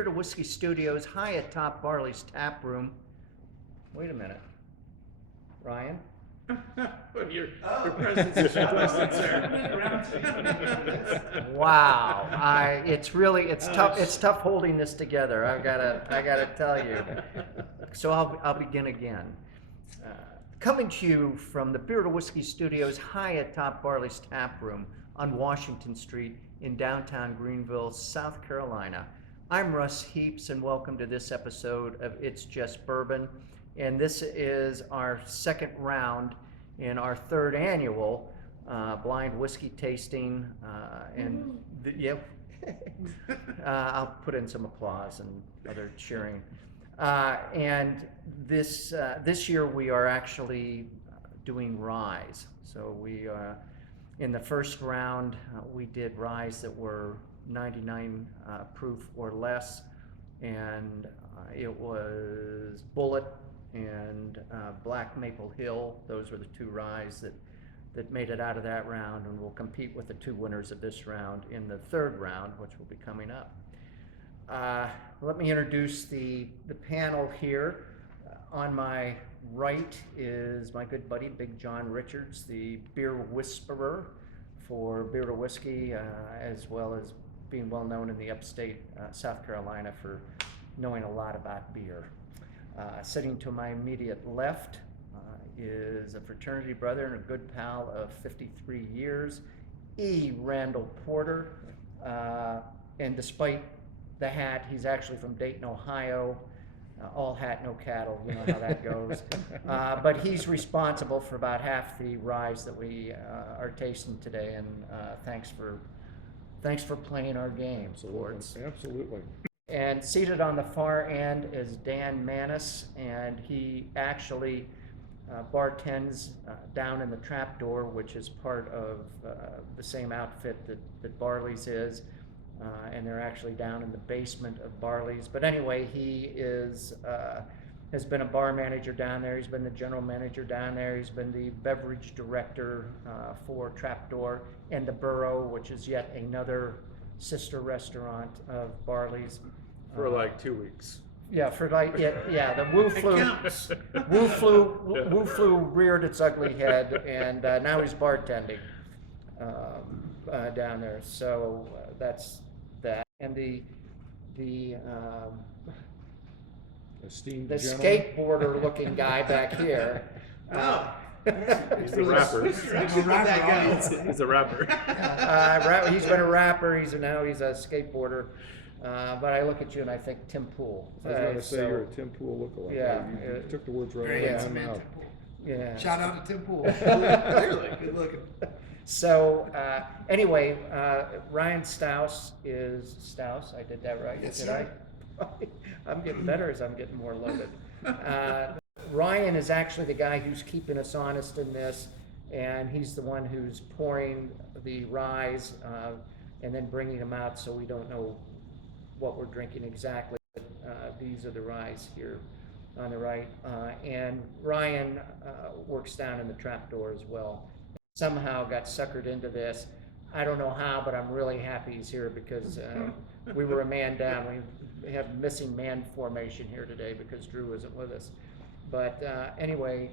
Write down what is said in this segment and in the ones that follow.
Bearded Whiskey Studios, high atop Barley's Tap Room. Wait a minute, Ryan. Your presence is fantastic, sir. Wow, it's tough. It's tough holding this together. I gotta tell you. So I'll begin again. Coming to you from the Bearded Whiskey Studios, high atop Barley's Tap Room on Washington Street in downtown Greenville, South Carolina. I'm Russ Heaps, and welcome to this episode of It's Just Bourbon. And this is our second round in our third annual blind whiskey tasting. I'll put in some applause and other cheering. And this year we are actually doing ryes. So we in the first round we did ryes that were 99 proof or less, and it was Bullet and Black Maple Hill. Those were the two ryes that made it out of that round, and will compete with the two winners of this round in the third round, which will be coming up. Let me introduce the panel here. On my right is my good buddy, Big John Richards, the beer whisperer for Bearded Whiskey, as well as being well known in the upstate South Carolina for knowing a lot about beer. Sitting to my immediate left is a fraternity brother and a good pal of 53 years, E. Randall Porter. And despite the hat, he's actually from Dayton, Ohio. All hat, no cattle, you know how that goes. But he's responsible for about half the ryes that we are tasting today, and thanks for playing our game. Absolutely. And seated on the far end is Dan Manis, and he actually bartends down in the Trapdoor, which is part of the same outfit that Barley's is. And they're actually down in the basement of Barley's. But anyway, he has been a bar manager down there. He's been the general manager down there. He's been the beverage director for Trapdoor and the Burrow, which is yet another sister restaurant of Barley's. For like 2 weeks. Yeah, for like the Woo flew reared its ugly head, and now he's bartending down there. So that's that. And the esteemed skateboarder looking guy back here. He's a rapper. He's a rapper. He's been a rapper. Now he's a skateboarder. But I look at you and I think Tim Pool. I was going to say you're a Tim Pool lookalike. Yeah, you took the words right out of my mouth. Yeah. Shout out to Tim Pool. Clearly, good looking. So anyway, Ryan Stouse is Stouse. I did that right. Yes, did sir. I? I'm getting better as I'm getting more loaded. Ryan is actually the guy who's keeping us honest in this, and he's the one who's pouring the ryes and then bringing them out, so we don't know what we're drinking exactly. These are the ryes here on the right, and Ryan works down in the Trapdoor as well. Somehow got suckered into this. I don't know how, but I'm really happy he's here because we were a man down. We have missing man formation here today because Drew isn't with us. But anyway,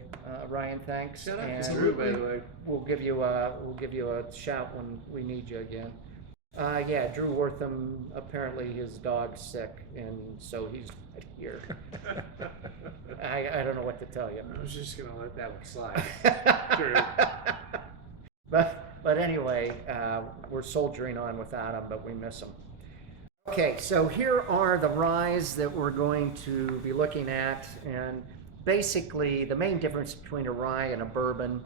Ryan, thanks. Shout out and to Drew, by the way. We'll give you a shout when we need you again. Yeah, Drew Wortham, apparently his dog's sick, and so he's not here. I don't know what to tell you. I was just going to let that one slide. Drew. But anyway, we're soldiering on without him, but we miss him. Okay, so here are the ryes that we're going to be looking at, and basically the main difference between a rye and a bourbon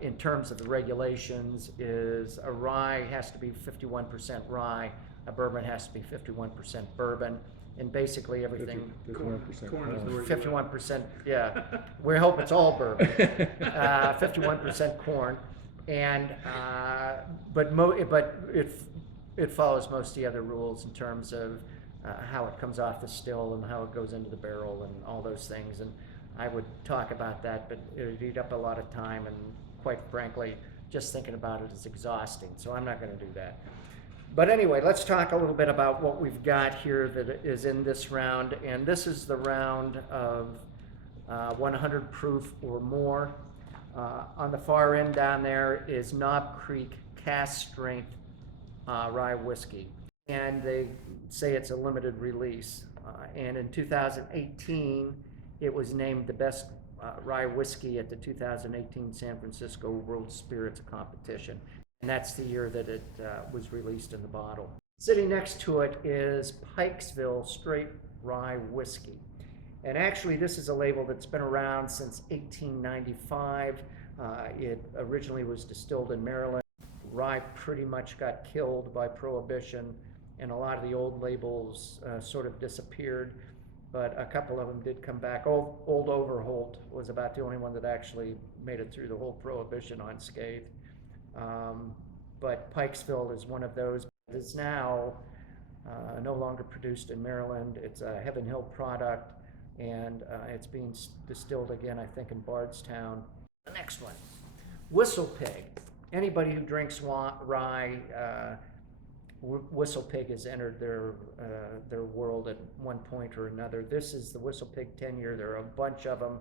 in terms of the regulations is a rye has to be 51% rye, a bourbon has to be 51% bourbon, and basically everything. 51% Corn is the word. 51%, yeah. We hope it's all bourbon. 51% corn, and but it follows most of the other rules in terms of how it comes off the still and how it goes into the barrel and all those things. And I would talk about that, but it would eat up a lot of time, and quite frankly, just thinking about it is exhausting. So I'm not going to do that. But anyway, let's talk a little bit about what we've got here that is in this round. And this is the round of 100 proof or more. On the far end down there is Knob Creek Cask Strength Rye whiskey. And they say it's a limited release. And in 2018, it was named the best rye whiskey at the 2018 San Francisco World Spirits Competition. And that's the year that it was released in the bottle. Sitting next to it is Pikesville Straight Rye Whiskey. And actually, this is a label that's been around since 1895. It originally was distilled in Maryland. Rye pretty much got killed by Prohibition, and a lot of the old labels sort of disappeared, but a couple of them did come back. Old Overholt was about the only one that actually made it through the whole Prohibition unscathed. But Pikesville is one of those. It's now no longer produced in Maryland. It's a Heaven Hill product, and it's being distilled again, I think, in Bardstown. The next one, Whistlepig. Anybody who drinks rye, Whistlepig has entered their world at one point or another. This is the Whistlepig 10-year. There are a bunch of them.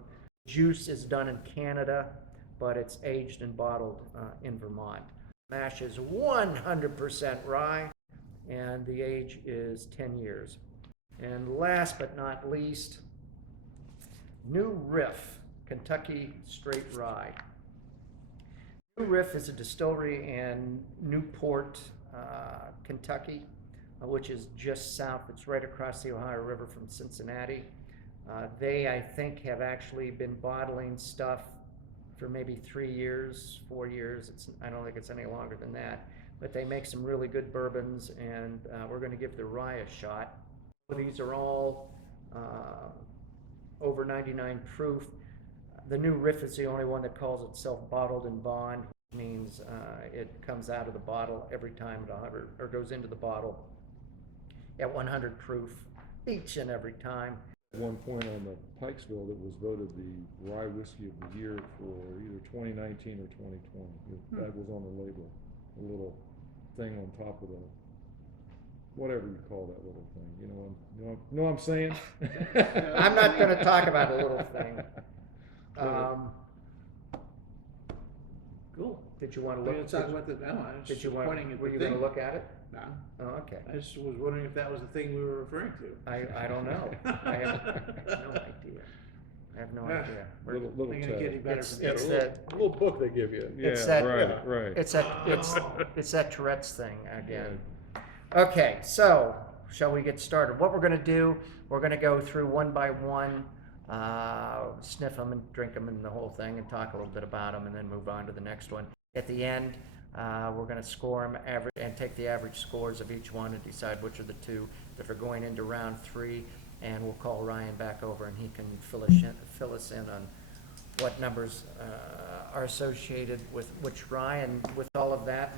Juice is done in Canada, but it's aged and bottled in Vermont. Mash is 100% rye, and the age is 10 years. And last but not least, New Riff, Kentucky Straight Rye. New Riff is a distillery in Newport, Kentucky, which is just south. It's right across the Ohio River from Cincinnati. They, I think, have actually been bottling stuff for maybe 3 years, 4 years. I don't think it's any longer than that. But they make some really good bourbons, and we're going to give the rye a shot. These are all over 99 proof. The New Riff is the only one that calls itself bottled in bond, which means it comes out of the bottle every time at 100, or goes into the bottle at 100 proof each and every time. At one point on the Pikesville, that was voted the rye whiskey of the year for either 2019 or 2020. That was on the label, a little thing on top of the, whatever you call that little thing. You know what I'm saying? I'm not going to talk about a little thing. Cool. Did you want to We're look? gonna talk about the, no, I was Did you want? pointing at Were the you going to thing. look at it? No. Oh, okay. I just was wondering if that was the thing we were referring to. I don't know. I have no idea. I have no idea. Little I'm gonna get you better It's from it's here. that little book they give you. Yeah, It's that- right. it's that Tourette's thing again. Okay, so shall we get started? What we're going to do, we're going to go through one by one, sniff them and drink them and the whole thing, and talk a little bit about them, and then move on to the next one. At the end, we're going to score them average and take the average scores of each one and decide which are the two that are going into round 3. And we'll call Ryan back over, and he can fill us in on what numbers are associated with which rye. And with all of that,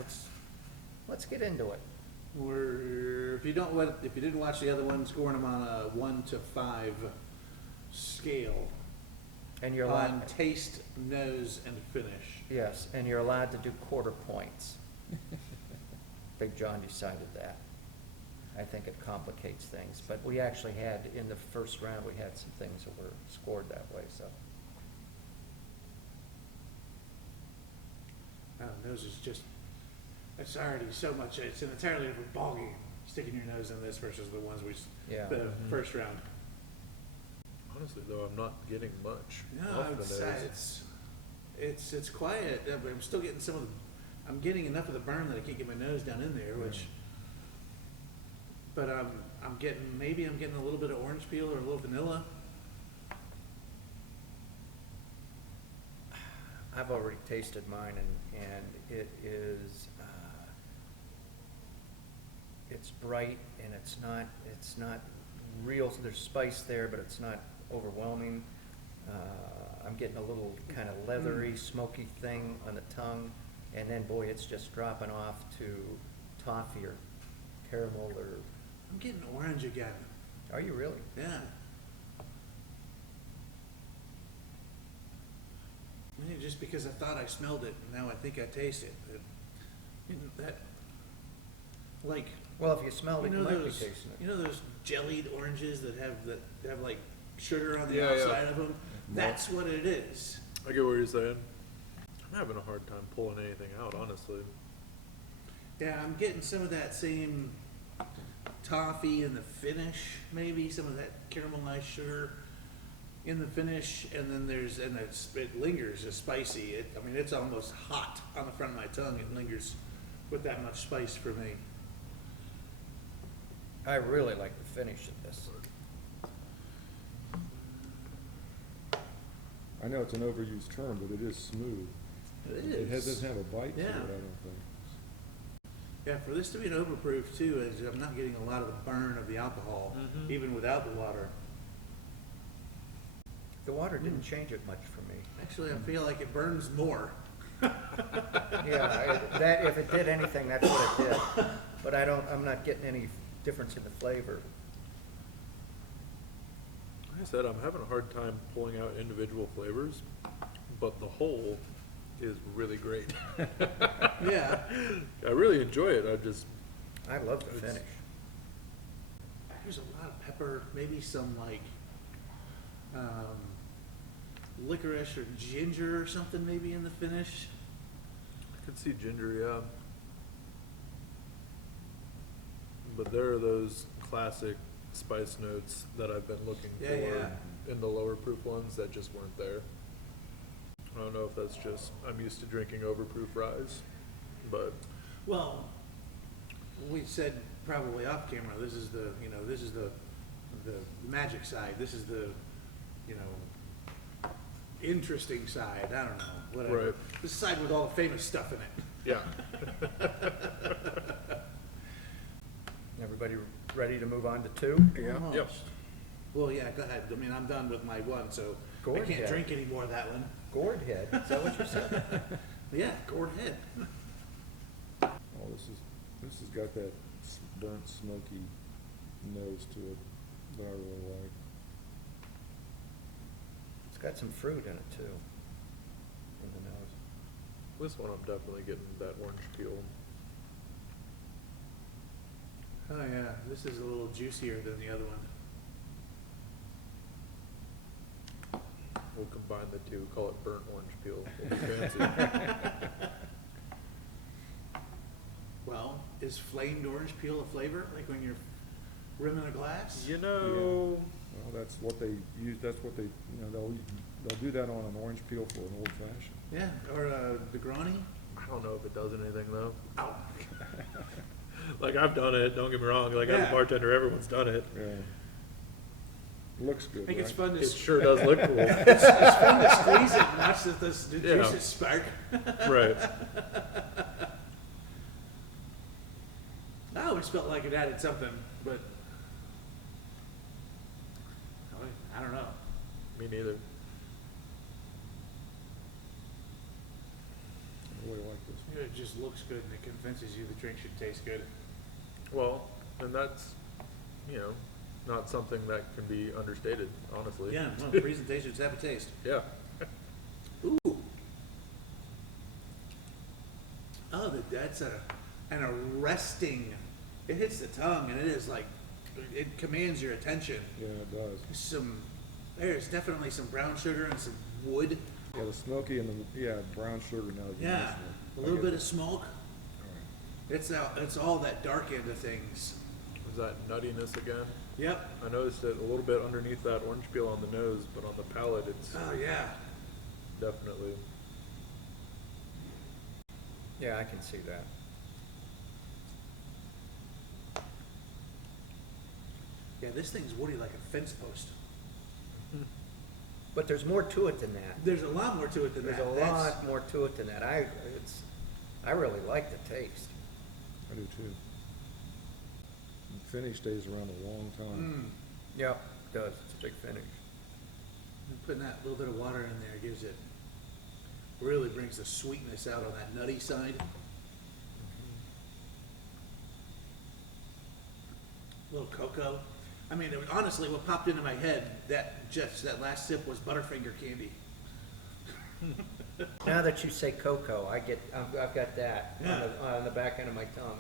let's get into it. If you didn't watch the other one, scoring them on a 1 to 5 scale And you're on allowed, taste, nose, and finish. yes, and you're allowed to do quarter points. Big John decided that. I think it complicates things, but we actually had, in the first round, we had some things that were scored that way, so. Nose is just, it's already so much, it's an entirely different ballgame, sticking your nose in this versus the ones Yeah. the first round. Honestly, though, I'm not getting much No, off the nose. it's quiet, but I'm still getting I'm getting enough of the burn that I can't get my nose down in there, which, but I'm getting a little bit of orange peel or a little vanilla. I've already tasted mine, and it is, it's bright, and it's not real, there's spice there, but it's not overwhelming. I'm getting a little kind of leathery, smoky thing on the tongue, and then boy, it's just dropping off to toffee or caramel or, I'm getting orange again. are you really? Yeah. Maybe just because I thought I smelled it, and now I think I taste it. like, Well, if you smell it, you you know might be those, tasting it. you know those jellied oranges that have like sugar on the Yeah, yeah. outside of them? That's what it is. I get what you're saying. I'm having a hard time pulling anything out, honestly. Yeah, I'm getting some of that same toffee in the finish, maybe some of that caramelized sugar in the finish, and then it lingers as spicy. I mean, it's almost hot on the front of my tongue. It lingers with that much spice for me. I really like the finish of this. I know it's an overused term, but it is smooth. It It is. doesn't have a bite to it, Yeah. I don't think. Yeah, for this to be an overproof too, is I'm not getting a lot of the burn of the alcohol, Mhm. even without the water. The water didn't change it much for me. Actually, I feel like it burns more. Yeah, that, if it did anything, that's what it did. But I'm not getting any difference in the flavor. Like I said, I'm having a hard time pulling out individual flavors, but the whole is really great. Yeah. I really enjoy it. I love the It's- finish. There's a lot of pepper, maybe some like licorice or ginger or something maybe in the finish. I could see ginger, yeah. But there are those classic spice notes that I've been looking Yeah, for yeah. in the lower proof ones that just weren't there. I don't know if that's just, I'm used to drinking overproof ryes, but Well, we said probably off camera, this is the magic side. This is the, interesting side. I don't know, whatever. Right. This side with all the famous stuff in it. yeah. Everybody ready to move on to two? Almost. Yep. Well, yeah, go ahead. I mean, I'm done with my one, so I Gourd can't Head. drink any more of that one. Gourd Head, is that what you said? Yeah, Gourd Head. Oh, this has got that burnt smoky nose to it that I really like. It's got some fruit in it too, in the nose. This one I'm definitely getting that orange peel. Oh yeah, this is a little juicier than the other one. We'll combine the two, call it burnt orange peel. It'll be fancy. Well, is flamed orange peel a flavor, like when you're rimming a glass? You know, Well, that's what they use, they'll do that on an orange peel for an old fashioned. Yeah, or Negroni? I don't know if it does anything though. Oh, Like I've done it, don't get me wrong, like as Yeah. a bartender, everyone's done it. Yeah. Looks good, I think it's right? fun to, It sure does look cool. it's fun to squeeze it and watch the Yeah. juices spark. Right. I always felt like it added something, but I don't know. Me neither. I really like this. It just looks good and it convinces you the drink should taste good. Well, and that's, not something that can be understated, honestly. Yeah, well, presentations have a taste. Yeah. Ooh. Oh, that's an arresting. It hits the tongue and it is like, it commands your attention. Yeah, it does. There's definitely some brown sugar and some wood. Yeah, the smoky and brown sugar now. that you Yeah, mention it. a I little get bit it. of smoke. It's all that dark end of things. Is that nuttiness again? Yep. I noticed it a little bit underneath that orange peel on the nose, but on the palate, it's Oh yeah. definitely. Yeah, I can see that. Yeah, this thing's woody like a fence post. But there's more to it than that. There's a lot more to it than There's that. a lot more to it than that. I really like the taste. I do too. The finish stays around a long time. Yep, it does. It's a big finish. Putting that little bit of water in there gives it, really brings the sweetness out on that nutty side. A little cocoa. I mean, honestly, what popped into my head that last sip was Butterfinger candy. Now that you say cocoa, I've got that Yeah. on the back end of my tongue.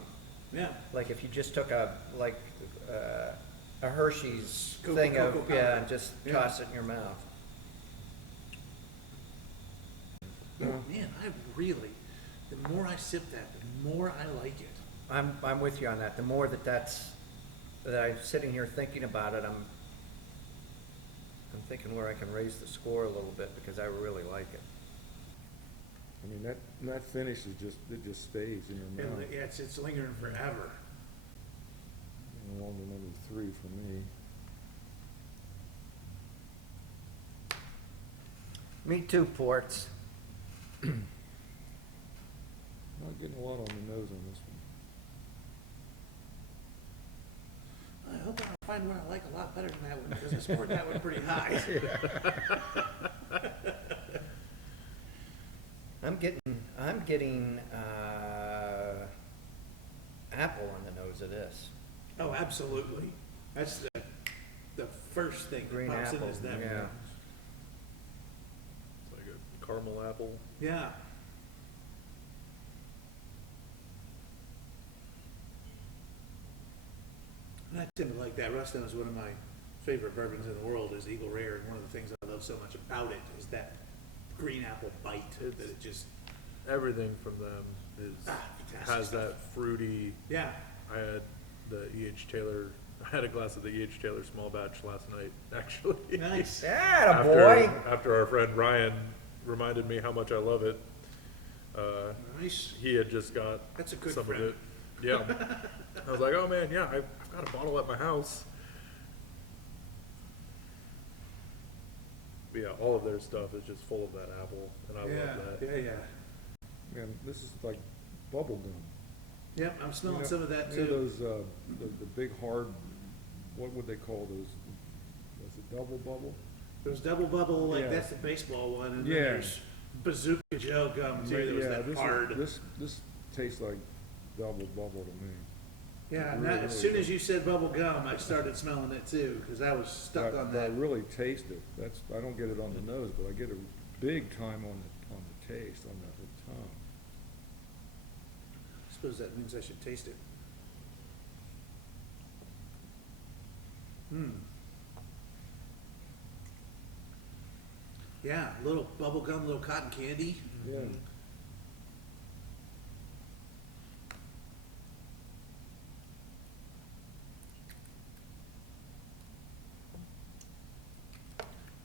Yeah. Like if you just took a Hershey's Cocoa- thing of, cocoa yeah, powder. and just Yeah. toss it in your mouth. Man, the more I sip that, the more I like it. I'm with you on that. The more that I'm sitting here thinking about it, I'm thinking where I can raise the score a little bit because I really like it. I mean, that finish is just, it just stays in your And mouth. yeah, it's lingering forever. Along to number 3 for me. Me too, Ports. Not getting a lot on the nose on this one. I hope I find one I like a lot better than that one, because I scored that one pretty high. I'm getting apple on the nose of this. Oh, absolutely. That's the first thing that Green pops in apple, is that yeah. one. It's like a caramel apple. Yeah. And I tend to like that. Ruston is one of my favorite bourbons in the world, is Eagle Rare, and one of the things I love so much about it is that green apple bite that it just, Everything from them fantastic has stuff. that fruity. yeah. I had the E.H. Taylor. I had a glass of the E.H. Taylor small batch last night, actually. Nice. Yeah, boy. After our friend Ryan reminded me how much I love it, Nice. he had just got That's a good some friend. of it. Yeah. I was like, oh man, yeah, I've got a bottle at my house. But yeah, all of their stuff is just full of that apple, and I Yeah, love that. yeah, yeah. Man, this is like bubble gum. Yep, I'm smelling You know- some of that you know too. those, the big hard, what would they call those? Was it double bubble? There's double bubble, like Yeah. that's the baseball one, and then Yeah. there's Bazooka Joe gum too. That was Yeah, that this is- hard. This tastes like double bubble to me. Yeah, and really, that, as really soon good. as you said bubble gum, I started smelling it too, because I was stuck on But I that. really taste it. I don't get it on the nose, but I get a big time on the taste, on the tongue. I suppose that means I should taste it. Hmm. Yeah, little bubble gum, little cotton candy. Yeah.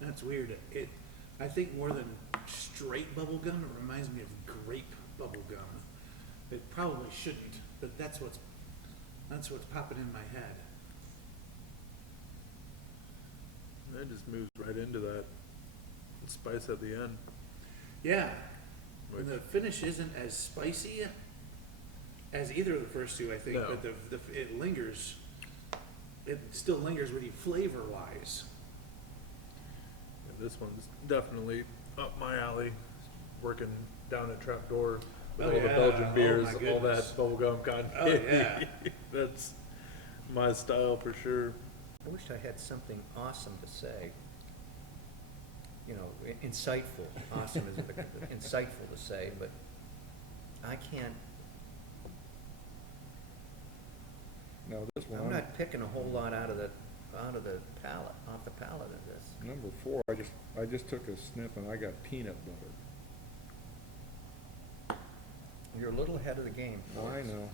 That's weird. I think more than straight bubble gum, it reminds me of grape bubble gum. It probably shouldn't, but that's what's popping in my head. And it just moves right into that spice at the end. Yeah, Which, and the finish isn't as spicy as either of the first two, I think, No. but it lingers. It still lingers with you flavor-wise. yeah, this one's definitely up my alley. Working down at Trapdoor with Oh, all the yeah. Belgian Oh, beers, my all goodness. that bubblegum cotton Oh, candy. yeah. That's my style for sure. I wish I had something awesome to say. You know, insightful. Awesome is insightful to say, but I can't. Now this one, I'm not picking a whole lot out of the palate, off the palate of this. number 4, I just took a sniff and I got peanut butter. You're a little ahead of the game. I know.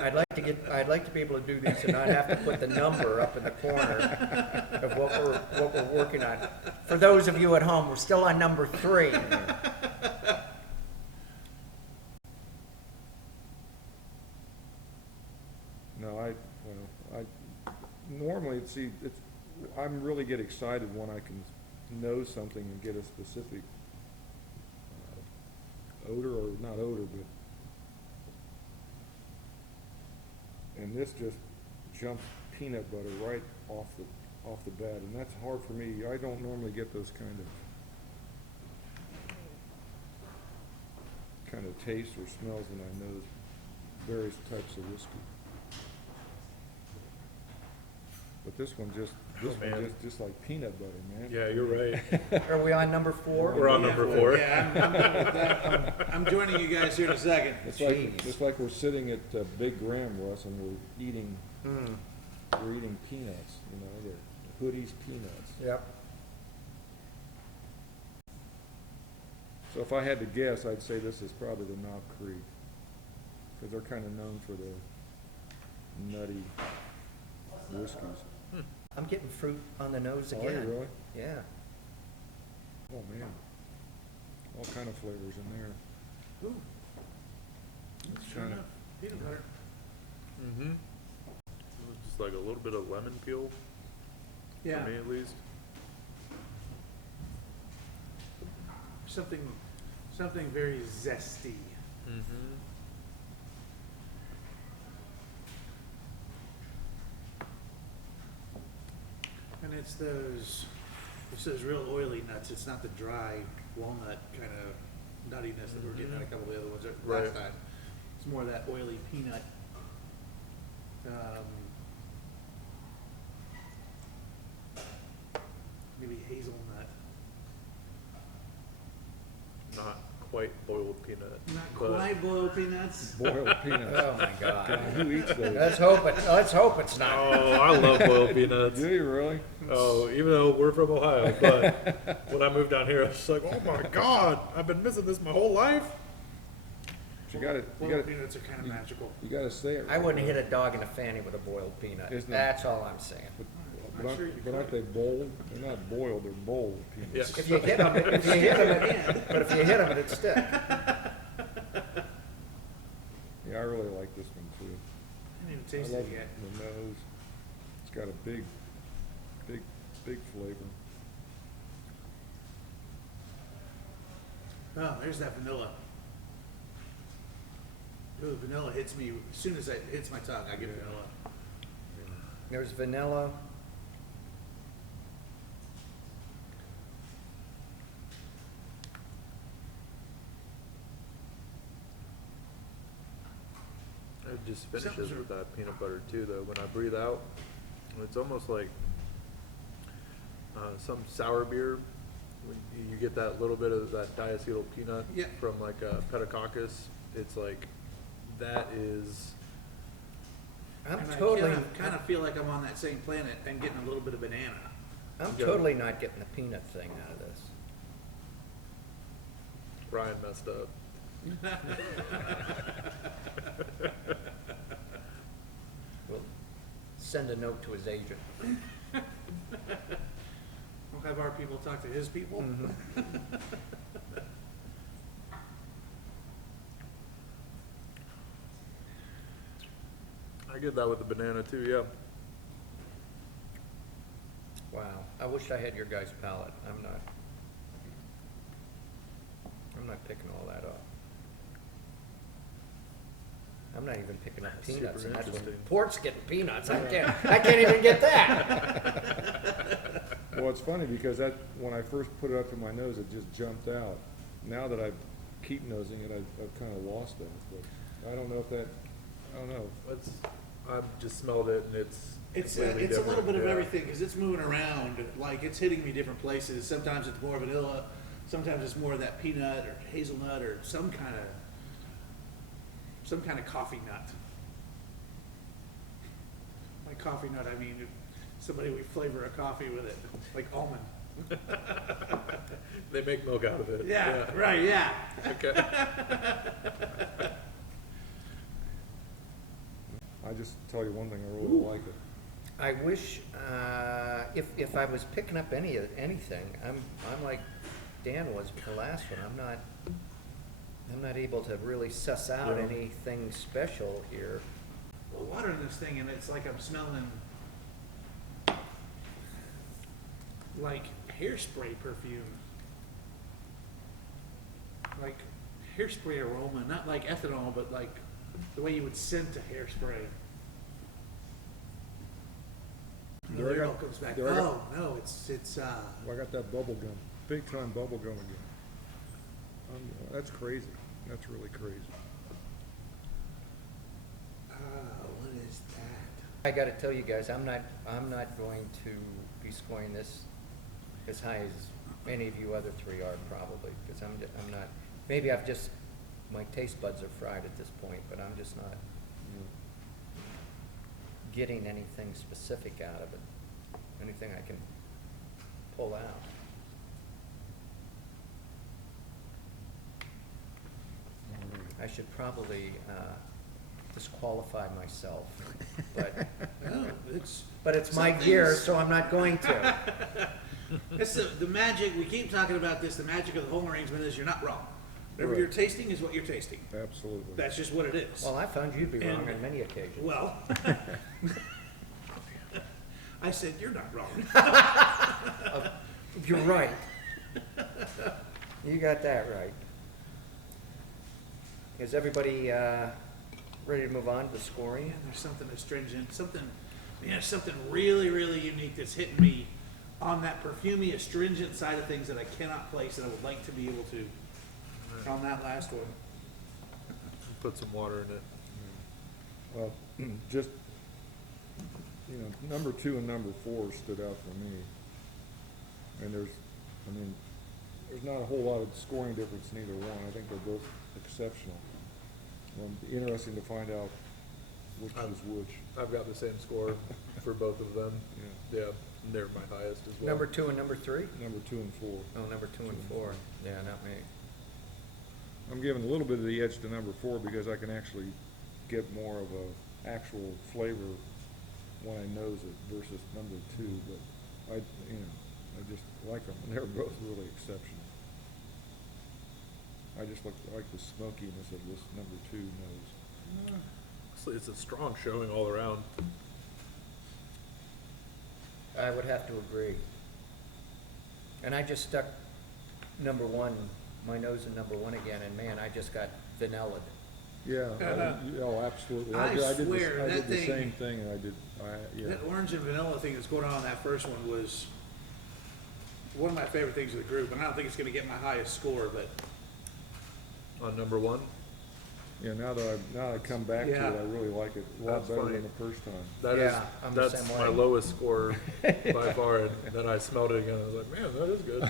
I'd like to be able to do these and not have to put the number up in the corner of what we're working on. For those of you at home, we're still on number 3. No, normally, see, I'm really get excited when I can know something and get a specific odor, or not odor, but, and this just jumps peanut butter right off the bat, and that's hard for me. I don't normally get those kind of tastes or smells when I know various types of whiskey. But this one man. just like peanut butter, man. Yeah, you're right. Are we on number 4? We're on number 4. Yeah, I'm done with that. I'm joining you guys here in a second. Jeez. It's like we're sitting at Big Graham, Russ, and we're eating peanuts, you know, the Hoodie's peanuts. Yep. So if I had to guess, I'd say this is probably the Knob Creek, because they're kind of known for the nutty whiskeys. I'm getting fruit on the nose Oh, are you again. really? Yeah. Oh, man. All kind of flavors in there. Ooh, It's sure kind enough, peanut butter. Mm-hmm. Just like a little bit of lemon peel, Yeah, for me at least. something very zesty. Mm-hmm. And it's those real oily nuts. It's not the dry walnut kind of nuttiness that we were getting at a couple of the other ones Right. last time. It's more of that oily peanut. Maybe hazelnut. Not quite boiled peanut. Not but quite boiled peanuts. boiled peanuts. Oh my God, God. who eats those? Let's hope it's not. Oh, I love boiled peanuts. Do you really? Oh, even though we're from Ohio, but when I moved down here, I was just like, oh my God, I've been missing this my whole life. You gotta, Boiled peanuts are kind of magical. you gotta say it. I wouldn't hit a dog in the fanny with a boiled peanut. Isn't it? That's all I'm saying. But I'm sure you aren't they boiled? They're not boiled, they're boiled peanuts. Yes. If you hit them, but if you hit them, it'd stick. Yeah, I really like this one too. I haven't even I tasted love it yet. the nose. It's got a big flavor. Oh, there's that vanilla. Ooh, vanilla hits me as soon as it hits my tongue. I get Yeah. vanilla. There's vanilla. It just finishes Something's- with that peanut butter too, though. When I breathe out, it's almost like some sour beer. When you get that little bit of that diacetyl peanut Yeah. from like a pedicocus, it's like that is. I'm And totally, I kind of feel like I'm on that same planet and getting a little bit of banana. I'm totally not getting the peanut thing out of this. Ryan messed up. We'll send a note to his agent. We'll have our people talk to his people. I get that with the banana too, yeah. Wow. I wish I had your guys' palate. I'm not picking all that up. I'm not even picking up That's peanuts, super and that's when interesting. Port's getting peanuts. I can't even get that. Well, it's funny because when I first put it up to my nose, it just jumped out. Now that I keep nosing it, I've kind of lost that. But I don't know. I've just smelled it and it's It's completely a little different, bit of yeah. everything because it's moving around. Like it's hitting me different places. Sometimes it's more vanilla. Sometimes it's more of that peanut or hazelnut or some kind of coffee nut. By coffee nut, I mean somebody would flavor a coffee with it, like almond. They make milk out of it. Yeah, right. Yeah. Okay. I just tell you one thing, I really like it. I wish if I was picking up anything, I'm like Dan was with the last one. I'm not able to really suss out Yeah. anything special here. Well, water in this thing, and it's like I'm smelling like hairspray perfume, like hairspray aroma, not like ethanol, but like the way you would scent a hairspray. Do I There it got- all comes back. do I got- Oh no, it's Well, I got that bubble gum, big time bubble gum again. That's crazy. That's really crazy. what is that? I gotta tell you guys, I'm not going to be scoring this as high as any of you other three are probably, because I'm not, maybe my taste buds are fried at this point, but I'm just not getting anything specific out of it, anything I can pull out. I should probably disqualify myself, but No, it's. it's my some gear, things- so I'm not going to. It's the magic, we keep talking about this, the magic of the whole arrangement is you're not wrong. Whatever Right. you're tasting is what you're tasting. Absolutely. That's just what it is. Well, I found you'd be wrong And- on many occasions. Well, I said, you're not wrong. You're right. You got that right. Is everybody ready to move on to scoring? Man, there's something astringent, something really, really unique that's hitting me on that perfumey astringent side of things that I cannot place and I would like to be able to on that last one. Put some water in it. Well, just, number 2 and number 4 stood out for me. And there's not a whole lot of scoring difference in either one. I think they're both exceptional. Interesting to find out which is which. I've got the same score for both of them. Yeah. Yeah, they're my highest as well. Number 2 and number 3? Number 2 and 4. Oh, number 2 and 4. Yeah, not me. I'm giving a little bit of the edge to number 4 because I can actually get more of a actual flavor when I nose it versus number 2. But I just like them, and they're both really exceptional. I just like the smokiness of this number 2 nose. So it's a strong showing all around. I would have to agree. And I just stuck number 1, my nose in number 1 again, and man, I just got vanilla. Yeah, absolutely. I swear, I that did the thing- same thing, and yeah. That orange and vanilla thing that's going on in that first one was one of my favorite things of the group, and I don't think it's gonna get my highest score, but On number 1, Yeah, now that I come back to it, Yeah. I really like it a lot That's better funny. than the first time. Yeah, I'm the that's same my way. lowest score by far. And then I smelled it again. I was like, man, that is good.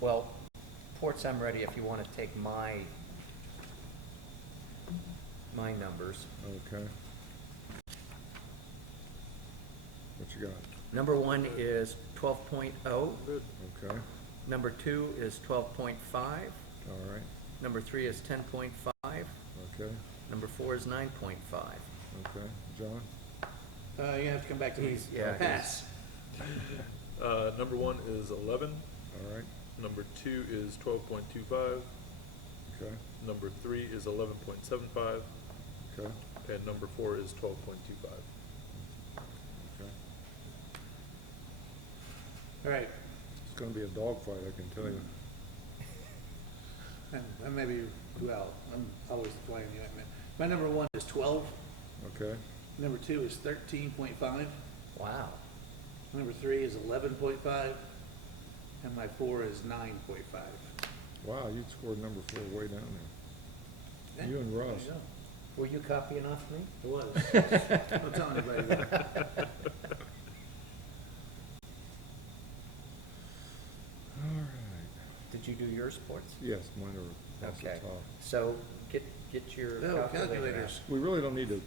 Well, ports, I'm ready if you want to take my numbers. Okay. What you got? Number 1 is 12.0. Okay, Number 2 is 12.5. all right, Number 3 is 10.5. okay, Number 4 is 9.5. okay. John? you have to come back to me. Yeah, Pass. Number 1 is 11. All right, Number 2 is 12.25. okay, Number 3 is 11.75. okay, And number 4 is 12.25. okay. All right, It's gonna be a dogfight, I can tell you. and maybe, well, I'm always playing you. My number 1 is 12. Okay, Number 2 is 13.5. Wow. Number 3 is 11.5. And my 4 is 9.5. wow, you scored number 4 way down there. You and Russ. There you Were you copying off me? go. It was. Don't tell anybody that. All right. Did you do your sports? Yes, mine are off the Okay. top. So get your No, calculator out. calculators. We really don't need to,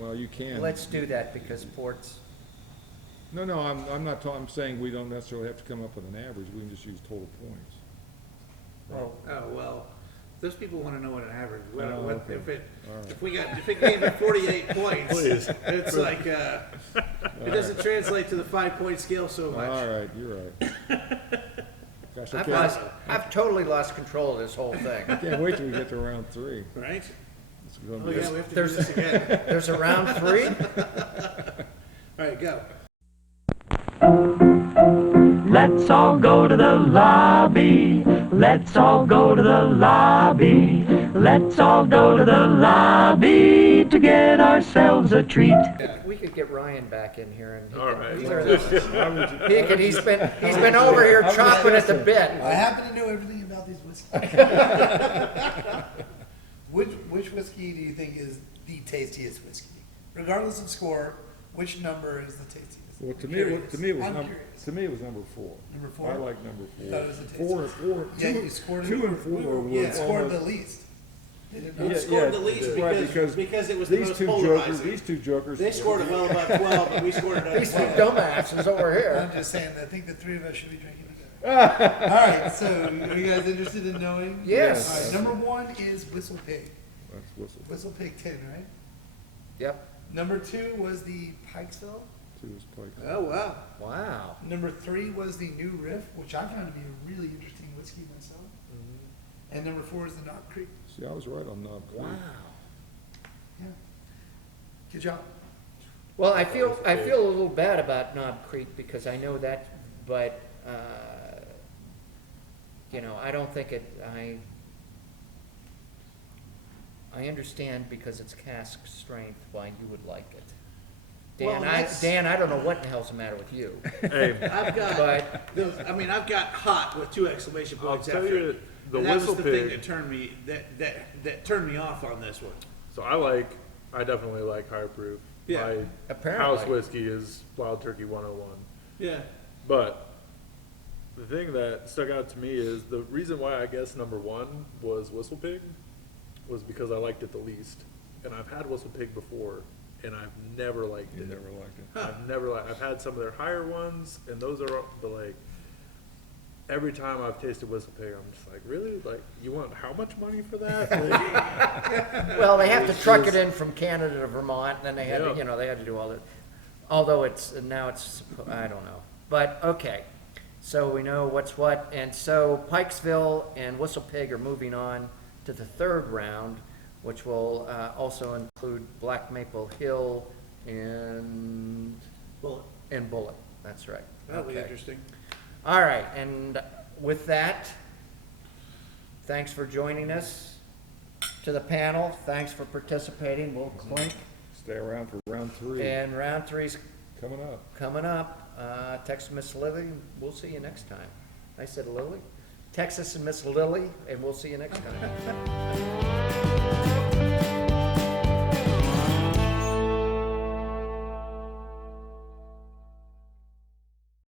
well, you can. Let's do that because ports, No, I'm not I'm saying we don't necessarily have to come up with an average, we can just use total points. well, Oh, well, those people wanna know what an average, what, Oh, what, okay. if it gave it 48 points, Please. it's like, it doesn't translate to the 5-point scale so All much. right, you're right. Gosh, I've totally lost control of this whole thing. I can't wait till we get to round 3. Right? It's gonna Oh, be yeah, we have to do There's- this again. There's a round 3? Alright, go. Let's all go to the lobby. Let's all go to the lobby. Let's all go to the lobby to get ourselves a treat. We could could get Ryan back in here and All right. he could, he could, he's been would over here just- chopping at the bit. I happen to know everything about these whiskeys. Which whiskey do you think is the tastiest whiskey? Regardless of score, which number is the tastiest? Well, to I'm me, it curious. was, to me, it was I'm number, curious. to me, it was number 4. Number 4? I like number 4. Thought it was the Four, Yeah, two- you scored 2 and 4 were Yeah, it scored almost- the least. Did it Yeah, not? scored the yeah, least right, because it was the these most two polarizing. jokers, these two jokers. They scored it well above 12, but we scored it These at two 12. dumbasses over here. I'm just saying, I think the three of us should be drinking together. All right, so are you guys interested in knowing? Yes. All right, number 1 is Whistlepig. That's whistle. Whistlepig 10, right? Yep. Number 2 was the Pikesville. 2 is Pike. Oh, wow. Wow. Number 3 was the New Riff, which I found to be a really interesting whiskey myself. And number 4 is the Knob Creek. See, I was right on Knob Creek. Wow. Yeah. Good job. Well, I feel a little bad about Knob Creek because I know that, but you know, I don't think it. I understand because it's cask strength why you would like it. Well, Dan, I don't know what the hell's the matter with you, Hey, I've got, but I've got hot with 2 exclamation I'll points tell after you, it. the And that was the thing Whistlepig. that turned me, that turned me off on this one. So I definitely like higher proof. Yeah. My Apparently. house whiskey is Wild Turkey 101. Yeah. But the thing that stuck out to me is the reason why I guess number 1 was Whistlepig was because I liked it the least. And I've had Whistlepig before, and I've never liked You it. never liked it. I've had some of their higher ones, and those are, but like, every time I've tasted Whistlepig, I'm just like, really? Like, you want how much money for that? Like, well, they have to truck it in from Canada to Vermont, and then they had to, Yeah. you know, they had to do all that. Although now it's I don't know, but okay. So we know what's what, and so Pikesville and Whistlepig are moving on to the 3rd round, which will also include Black Maple Hill and Well, Bullet. That's right. that'll be Okay. interesting. All right, and with that, thanks for joining us. To the panel, thanks for participating. We'll clink. Stay around for round 3. And round 3's Coming up. coming up. Text Miss Lily. We'll see you next time. I said Lily. Texas and Miss Lily, and we'll see you next time.